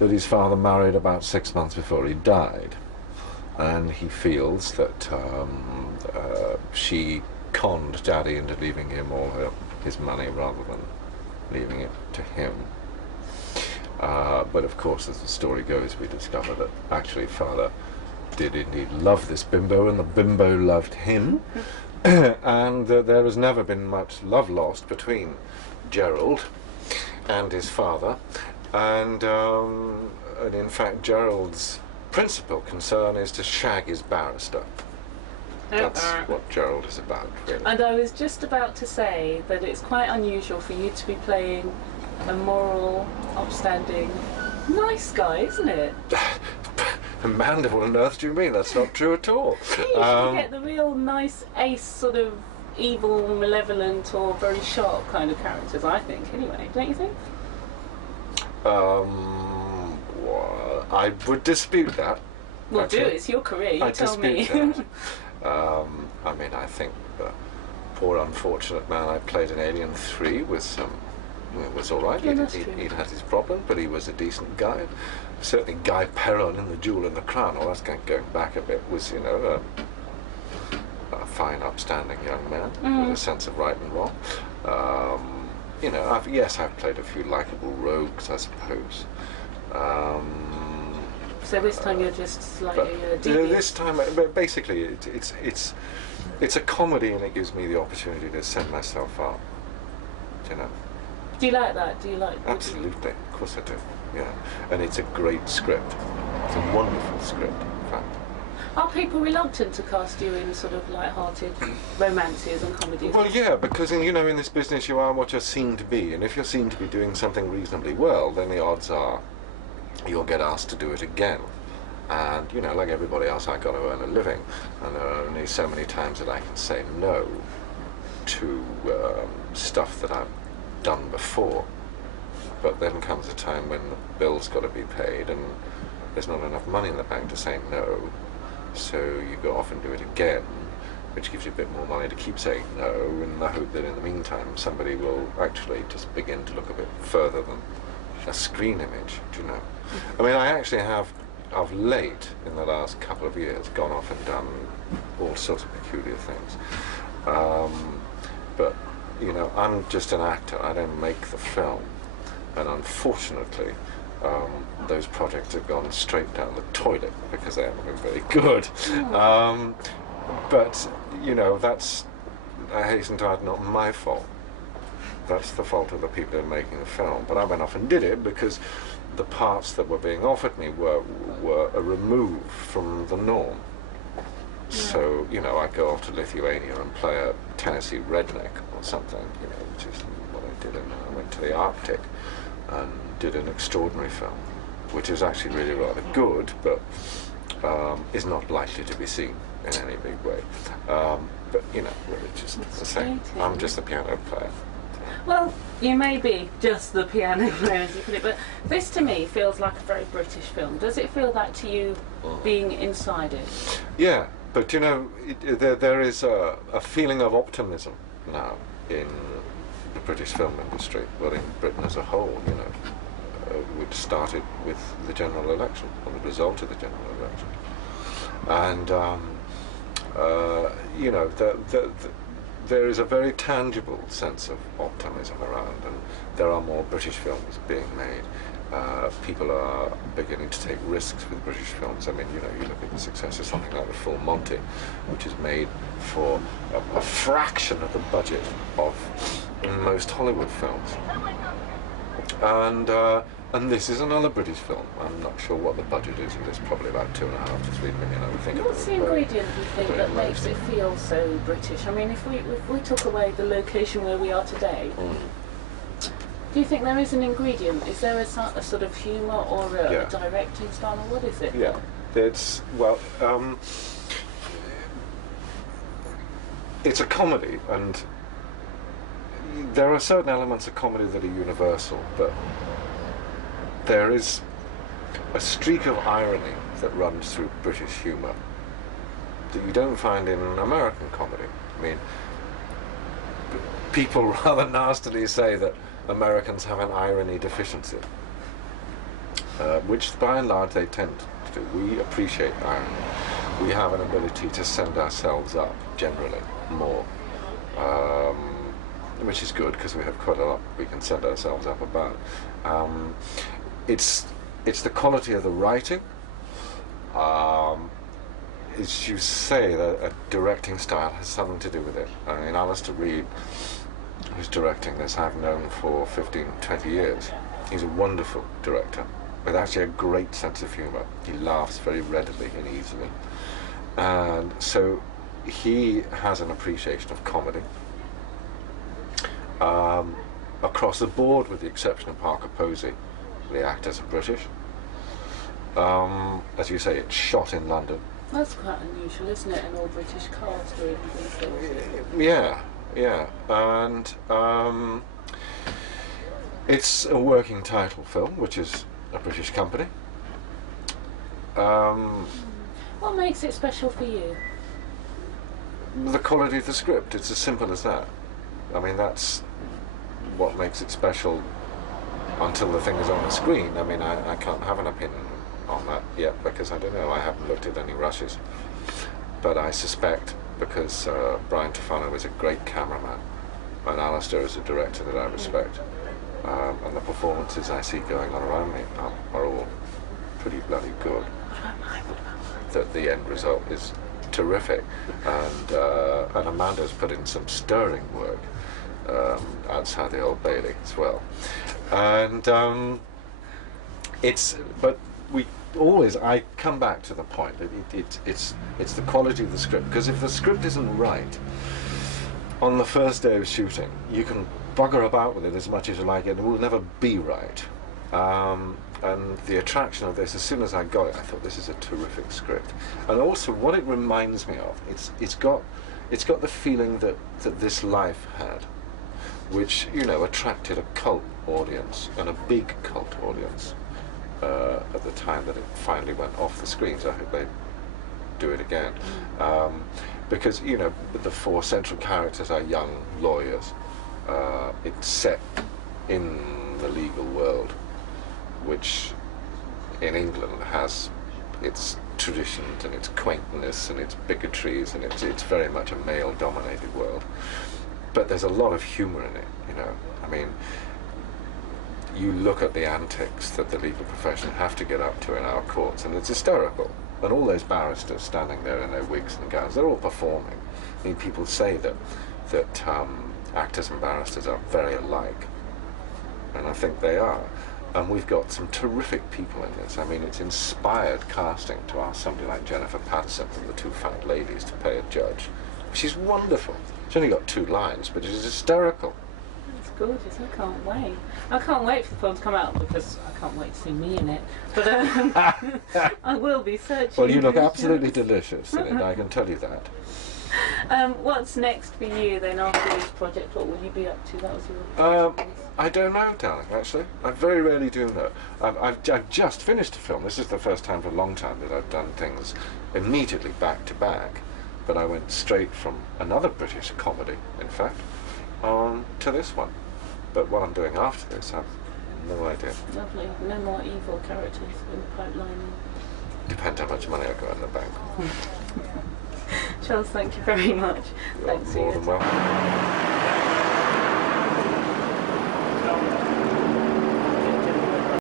that his father married about 6 months before he died, and he feels that she conned Daddy into leaving him all his money rather than leaving it to him. But of course, as the story goes, we discover that actually Father did indeed love this bimbo, and the bimbo loved him, and there has never been much love lost between Gerald and his father, and in fact Gerald's principal concern is to shag his barrister. That's what Gerald is about, really. And I was just about to say that it's quite unusual for you to be playing a moral, upstanding, nice guy, isn't it? Amanda, what on earth do you mean? That's not true at all. You get the real nice ace, sort of evil, malevolent, or very sharp kind of characters, I think, anyway. Don't you think? Well, I would dispute that. Well, do it. It's your career. You tell me. I mean, I think the poor unfortunate man I played in Alien 3 was all right. Yeah, He'd had his problems, but he was a decent guy. Certainly Guy Perron in The Jewel and the Crown, or that's going back a bit, was, you know, a fine, upstanding young man with a sense of right and wrong. You know, I've played a few likeable rogues, I suppose. So this time you're just slightly devious. This time, basically, it's a comedy, and it gives me the opportunity to send myself out. You know. Do you like that? Do you like? Absolutely, of course I do. Yeah, and it's a great script. It's a wonderful script, in fact. Are people reluctant to cast you in sort of light-hearted romances and comedies? Well, yeah, because in this business you are what you're seen to be, and if you're seen to be doing something reasonably well, then the odds are you'll get asked to do it again. And, you know, like everybody else, I've got to earn a living, and there are only so many times that I can say no to stuff that I've done before. But then comes a time when the bill's got to be paid, and there's not enough money in the bank to say no, so you go off and do it again, which gives you a bit more money to keep saying no, in the hope that in the meantime somebody will actually just begin to look a bit further than a screen image, do you know? I mean, I actually have, of late, in the last couple of years, gone off and done all sorts of peculiar things. But, you know, I'm just an actor, I don't make the film. And unfortunately, those projects have gone straight down the toilet because they haven't been very good. But, you know, that's, I hasten to add, not my fault. That's the fault of the people who are making the film. But I went off and did it because the parts that were being offered me were a remove from the norm. Yeah. So, you know, I'd go off to Lithuania and play a Tennessee redneck or something, you know, which is what I did. And I went to the Arctic and did an extraordinary film, which is actually really rather good, but is not likely to be seen in any big way. But, you know, really just the same. I'm just a piano player. Well, you may be just the piano player, as you put it, but this to me feels like a very British film. Does it feel that to you, being inside it? Yeah, but you know, there is a feeling of optimism now in the British film industry, well, in Britain as a whole, you know, which started with the general election, or the result of the general election. And, you know, there is a very tangible sense of optimism around, and there are more British films being made. People are beginning to take risks with British films. I mean, you know, you look at the success of something like The Full Monty, which is made for a fraction of the budget of most Hollywood films. And this is another British film. I'm not sure what the budget is of this, probably about 2.5 to 3 million, I would think. What's the ingredient, do you think, that makes it feel so British? I mean, if we took away the location where we are today, do you think there is an ingredient? Is there a sort of humour or a directing style, or what is it? Yeah, it's, well, it's a comedy, and there are certain elements of comedy that are universal, but there is a streak of irony that runs through British humour that you don't find in American comedy. I mean, people rather nastily say that Americans have an irony deficiency. which by and large they tend to do. We appreciate irony. We have an ability to send ourselves up generally more, which is good because we have quite a lot we can send ourselves up about. It's the quality of the writing. As you say, a directing style has something to do with it. I mean, Alistair Reid, who's directing this, I've known for 15, 20 years. He's a wonderful director with actually a great sense of humour. He laughs very readily and easily. And so he has an appreciation of comedy. Across the board, with the exception of Parker Posey, the actors are British. As you say, it's shot in London. That's quite unusual, isn't it? An all-British cast doing these films. Yeah. And it's a working title film, which is a British company. What makes it special for you? The quality of the script. It's as simple as that. I mean, that's what makes it special until the thing is on the screen. I mean, I can't have an opinion on that yet because I don't know. I haven't looked at any rushes. But I suspect, because Brian Tufano is a great cameraman and Alistair is a director that I respect, and the performances I see going on around me are all pretty bloody good, that the end result is terrific. And Amanda's put in some stirring work outside the Old Bailey as well. And but we always, I come back to the point that it's the quality of the script, because if the script isn't right on the first day of shooting, you can bugger about with it as much as you like, and it will never be right. And the attraction of this, as soon as I got it, I thought, this is a terrific script. And also what it reminds me of, it's got the feeling that This Life had, which, you know, attracted a cult audience, and a big cult audience, at the time that it finally went off the screens. I hope they do it again. Because, you know, the four central characters are young lawyers. It's set in the legal world, which in England has its traditions and its quaintness and its bigotries, and it's very much a male-dominated world. But there's a lot of humour in it, you know. I mean, you look at the antics that the legal profession have to get up to in our courts, and it's hysterical. And all those barristers standing there in their wigs and gowns, they're all performing. I mean, people say that actors and barristers are very alike, and I think they are. And we've got some terrific people in this. I mean, it's inspired casting to ask somebody like Jennifer Patterson from The Two Fat Ladies to play a judge. She's wonderful. She's only got 2 lines, but she's hysterical. It's gorgeous. I can't wait. I can't wait for the film to come out, because I can't wait to see me in it. But I will be searching. Well, you look absolutely delicious in it, I can tell you that. What's next for you then after this project? What will you be up to? That was your I don't know, darling, actually. I very rarely do know. I've just finished a film. This is the first time for a long time that I've done things immediately back to back. But I went straight from another British comedy, in fact, on to this one. But what I'm doing after this, I've no idea. Lovely. No more evil characters in the pipeline. Depends how much money I got in the bank. Charles, thank you very much. You're Thanks for more your than time. welcome.